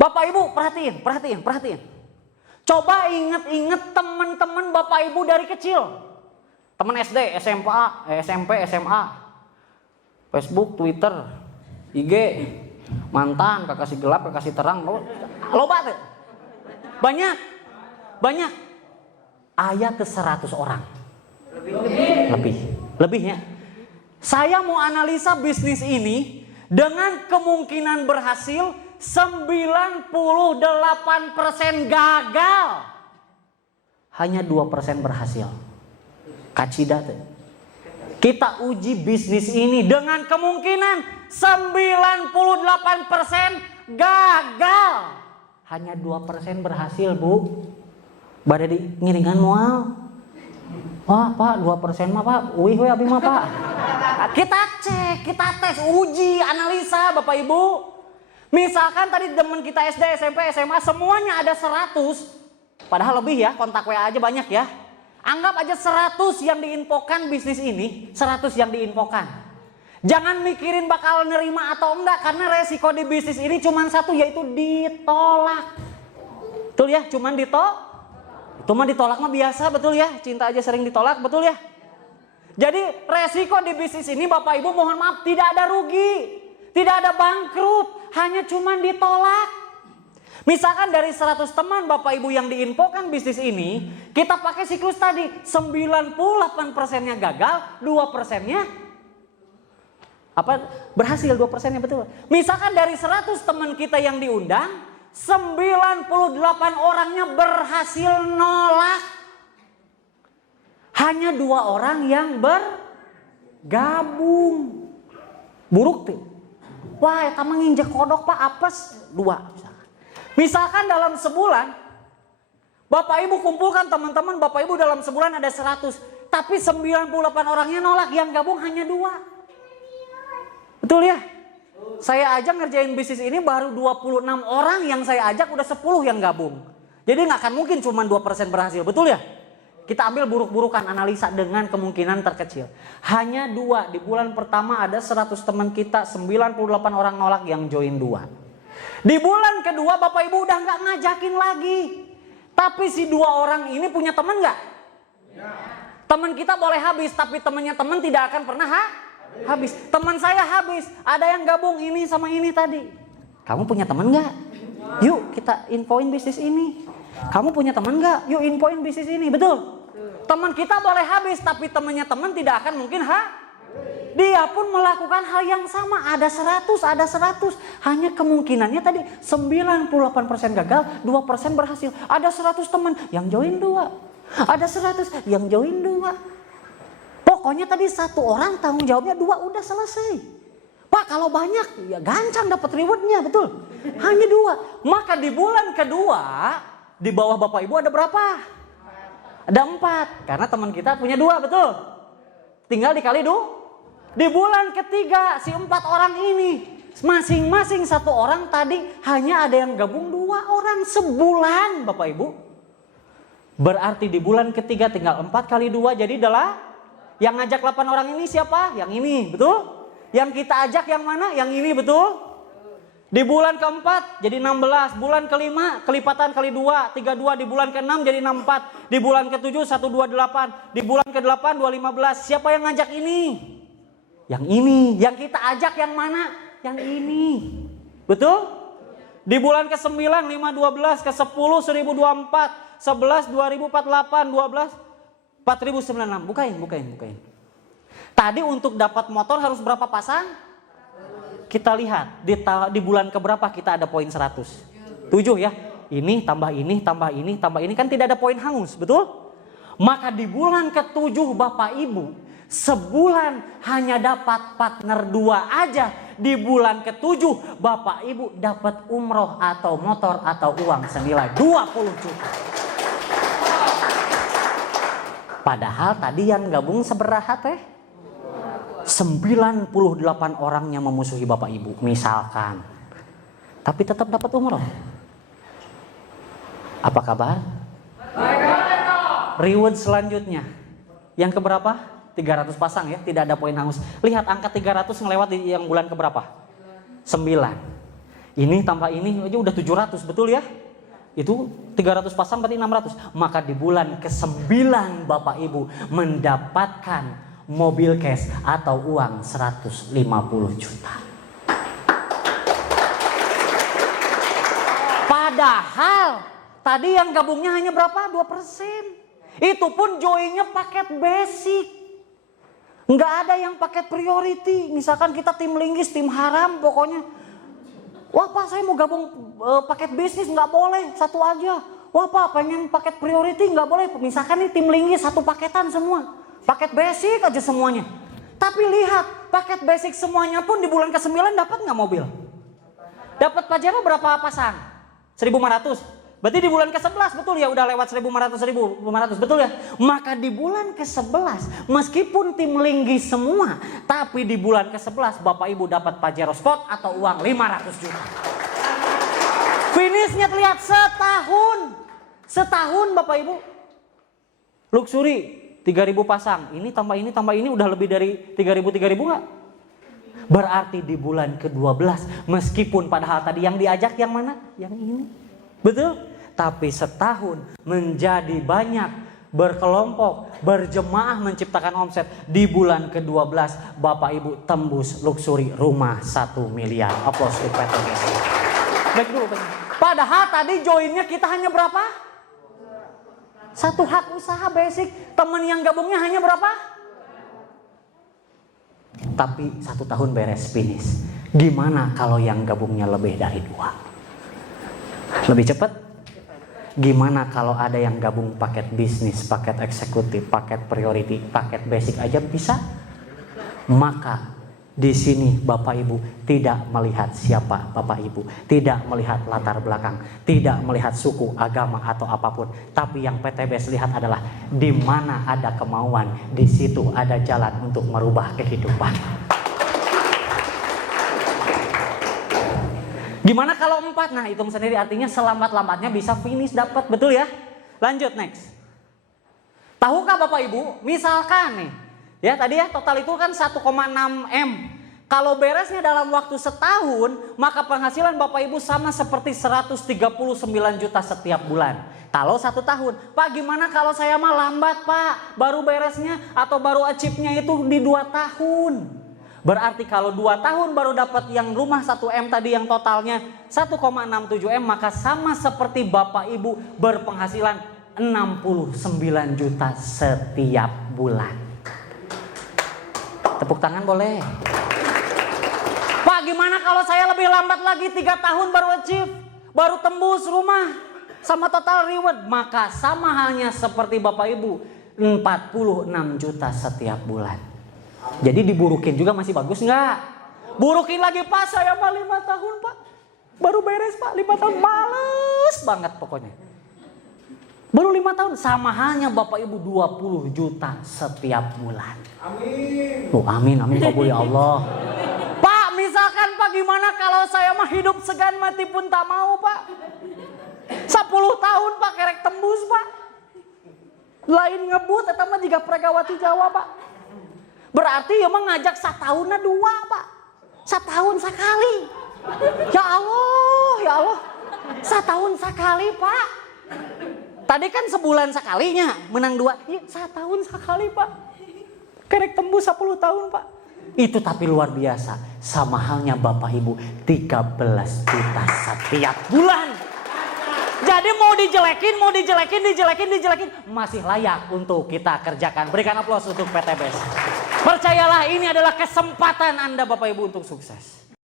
Bapak Ibu perhatiin. Coba inget-inget teman-teman Bapak Ibu dari kecil. Teman SD, SMP, SMA. Facebook, Twitter, IG, mantan, kekasih gelap, kekasih terang. Loba tuh. Banyak. Aya ke 100 orang. Lebihnya. Saya mau analisa bisnis ini dengan kemungkinan berhasil 98% gagal. Hanya 2% berhasil. Kacida tuh. Kita uji bisnis ini dengan kemungkinan 98% gagal. Hanya 2% berhasil, Bu. Bada di ngiringan mual. Wah, Pak, 2% mah, Pak. Wih, abi mah, Pak. Kita cek, kita tes, uji, analisa, Bapak Ibu. Misalkan tadi teman kita SD, SMP, SMA semuanya ada 100. Padahal lebih ya, kontak WA aja banyak ya. Anggap aja 100 yang diinfokan bisnis ini, 100 yang diinfokan. Jangan mikirin bakal nerima atau enggak, karena resiko di bisnis ini cuma satu, yaitu ditolak. Betul ya, cuman ditolak. Itu mah ditolak mah biasa, betul ya. Cinta aja sering ditolak, betul ya. Jadi resiko di bisnis ini Bapak Ibu mohon maaf tidak ada rugi, tidak ada bangkrut, hanya cuman ditolak. Misalkan dari 100 teman Bapak Ibu yang diinfokan bisnis ini, kita pakai siklus tadi, 98%-nya gagal, 2%-nya berhasil, 2%-nya betul. Misalkan dari 100 teman kita yang diundang, 98 orangnya berhasil nolak. Hanya 2 orang yang bergabung. Buruk tuh. Wah, eta mah nginjek kodok Pak, apes 2. Misalkan dalam sebulan, Bapak Ibu kumpulkan teman-teman Bapak Ibu dalam sebulan ada 100. Tapi 98 orangnya nolak, yang gabung hanya 2. Betul ya? Saya ajak ngerjain bisnis ini baru 26 orang yang saya ajak, udah 10 yang gabung. Jadi nggak akan mungkin cuma 2% berhasil, betul ya? Kita ambil buruk-burukan, analisa dengan kemungkinan terkecil. Hanya 2, di bulan pertama ada 100 teman kita, 98 orang nolak, yang join 2. Di bulan kedua Bapak Ibu udah nggak ngajakin lagi. Tapi si 2 orang ini punya teman nggak? Ya. Teman kita boleh habis, tapi temannya teman tidak akan pernah habis. Teman saya habis, ada yang gabung ini sama ini tadi. Kamu punya teman nggak? Yuk kita infoin bisnis ini. Kamu punya teman nggak? Yuk infoin bisnis ini, betul? Teman kita boleh habis, tapi temannya teman tidak akan mungkin dia pun melakukan hal yang sama. Ada 100. Hanya kemungkinannya tadi 98% gagal, 2% berhasil. Ada 100 teman yang join 2. Ada 100 yang join 2. Pokoknya tadi 1 orang tanggung jawabnya 2, udah selesai. Pak, kalau banyak ya gancang dapat rewardnya, betul? Hanya 2. Maka di bulan kedua di bawah Bapak Ibu ada berapa? Ada 4. Karena teman kita punya 2, betul? Tinggal dikali 2. Di bulan ketiga si 4 orang ini masing-masing 1 orang tadi hanya ada yang gabung 2 orang sebulan, Bapak Ibu. Berarti di bulan ketiga tinggal 4 kali 2 jadi adalah yang ngajak 8 orang ini siapa? Yang ini, betul? Yang kita ajak yang mana? Yang ini, betul? Di bulan keempat jadi 16, bulan kelima kelipatan kali 2, 32, di bulan ke-6 jadi 64, di bulan ke-7 128, di bulan ke-8 215. Siapa yang ngajak ini? Yang ini. Yang kita ajak yang mana? Yang ini. Betul? Di bulan ke-9 512, ke-10 1024, 11 2048, 12 4096. Bukain. Tadi untuk dapat motor harus berapa pasang? Kita lihat di bulan keberapa kita ada poin 100. 7 ya. Ini tambah ini, tambah ini, tambah ini, kan tidak ada poin hangus, betul? Maka di bulan ke-7 Bapak Ibu sebulan hanya dapat partner 2 aja. Di bulan ke-7 Bapak Ibu dapat umroh atau motor atau uang senilai 20 juta. Padahal tadi yang gabung seberaha teh? 98 orangnya memusuhi Bapak Ibu misalkan. Tapi tetap dapat umroh. Apa kabar? Reward selanjutnya. Yang keberapa? 300 pasang ya, tidak ada poin hangus. Lihat angka 300 ngelewat di yang bulan keberapa? 9. Ini tambah ini aja udah 700, betul ya? Itu 300 pasang berarti 600. Maka di bulan ke-9 Bapak Ibu mendapatkan mobil cash atau uang 150 juta. Padahal tadi yang gabungnya hanya berapa? 2%. Itu pun joinnya paket basic. Nggak ada yang paket priority. Misalkan kita tim linggis, tim haram pokoknya. Wah Pak, saya mau gabung paket bisnis, nggak boleh, satu aja. Wah Pak, pengen paket priority, nggak boleh. Misalkan nih tim linggis satu paketan semua, paket basic aja semuanya. Tapi lihat, paket basic semuanya pun di bulan ke-9 dapat nggak mobil? Dapat Pajero berapa pasang? 1.500. Berarti di bulan ke-11 betul ya, udah lewat 1.500, betul ya? Maka di bulan ke-11 meskipun tim linggis semua, tapi di bulan ke-11 Bapak Ibu dapat Pajero Sport atau uang 500 juta. Finishnya terlihat setahun Bapak Ibu. Luxury 3.000 pasang, ini tambah ini udah lebih dari 3.000 nggak? Berarti di bulan ke-12 meskipun padahal tadi yang diajak yang mana? Yang ini. Betul? Tapi setahun menjadi banyak, berkelompok, berjemaah menciptakan omset. Di bulan ke-12 Bapak Ibu tembus luxury rumah 1 miliar. Aplaus untuk PTBS. Baik dulu. Padahal tadi joinnya kita hanya berapa? Satu hak usaha basic. Teman yang gabungnya hanya berapa? Tapi 1 tahun beres finish. Gimana kalau yang gabungnya lebih dari 2? Lebih cepat? Gimana kalau ada yang gabung paket bisnis, paket eksekutif, paket priority, paket basic aja bisa? Maka di sini Bapak Ibu tidak melihat siapa Bapak Ibu, tidak melihat latar belakang, tidak melihat suku, agama atau apapun. Tapi yang PTBS lihat adalah di mana ada kemauan, di situ ada jalan untuk merubah kehidupan. Gimana kalau 4? Nah hitung sendiri, artinya selambat-lambatnya bisa finish dapat, betul ya? Lanjut next. Tahukah Bapak Ibu, misalkan nih, ya tadi ya total itu kan 1,6 M. Kalau beresnya dalam waktu setahun, maka penghasilan Bapak Ibu sama seperti 139 juta setiap bulan. Kalau 1 tahun, Pak gimana kalau saya mah lambat Pak, baru beresnya atau baru achieve-nya itu di 2 tahun. Berarti kalau 2 tahun baru dapat yang rumah 1 M tadi yang totalnya 1,67 M, maka sama seperti Bapak Ibu berpenghasilan 69 juta setiap bulan. Tepuk tangan boleh. Pak gimana kalau saya lebih lambat lagi 3 tahun baru achieve, baru tembus rumah sama total reward, maka sama halnya seperti Bapak Ibu 46 juta setiap bulan. Jadi diburukin juga masih bagus nggak? Burukin lagi Pak, saya mah 5 tahun Pak, baru beres Pak, 5 tahun males banget pokoknya. Baru 5 tahun, sama halnya Bapak Ibu 20 juta setiap bulan. Amin. Oh amin, amin kabul ya Allah. Pak misalkan Pak gimana kalau saya mah hidup segan mati pun tak mau Pak. 10 tahun Pak kerek tembus Pak. Lain ngebut atau mah juga Pregawati Jawa Pak. Berarti ya mah ngajak 1 tahunnya 2 Pak. 1 tahun sekali. Ya Allah. 1 tahun sekali Pak. Tadi kan sebulan sekalinya menang 2. Ya 1 tahun sekali Pak. Kerek tembus 10 tahun Pak. Itu tapi luar biasa. Sama halnya Bapak Ibu 13 juta setiap bulan. Jadi mau dijelekin masih layak untuk kita kerjakan. Berikan aplaus untuk PTBS. Percayalah ini adalah kesempatan Anda Bapak Ibu untuk sukses.